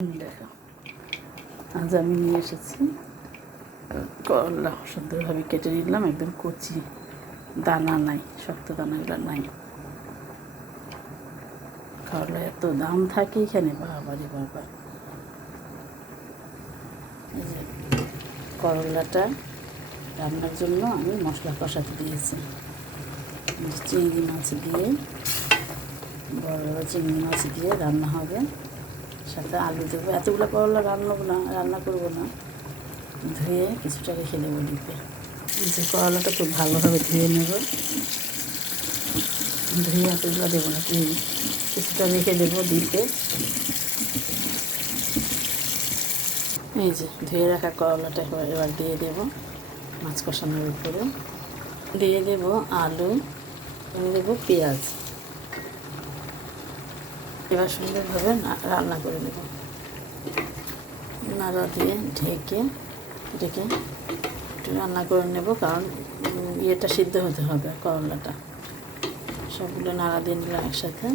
দেখো, আজ আমি নিয়ে এসেছি করলা। সুন্দরভাবে কেটে নিলাম, একদম কচি দানা নাই, শক্ত দানাগুলো নাই। করলা এত দাম থাকে এখানে? বাবা রে বাবা। করলাটা রান্নার জন্য আমি মশলা কষাতে দিয়েছি। চিংড়ি মাছ দিয়ে, বড় বড় চিংড়ি মাছ দিয়ে রান্না হবে। সাথে আলু দেবো। এতগুলো করলা রান্না না, রান্না করব না। ধুয়ে কিছুটা রেখে দেবো ডিপে। যে করলাটা খুব ভালোভাবে ধুয়ে নেব। ধুয়ে এতগুলো দেবো না কিছুটা রেখে দেবো ডিপে। এই যে ধুয়ে রাখা করলাটা এবার দিয়ে দেবো মাছ কষানোর উপরে দিয়ে দেবো আলু দেবো পেঁয়াজ। এবার সুন্দরভাবে রান্না করে নেব। নাড়া দিয়ে ঢেকে ঢেকে একটু রান্না করে নেব কারণ ইয়েটা সিদ্ধ হতে হবে করলাটা। সবগুলো নাড়া দিয়ে নিলাম একসাথে।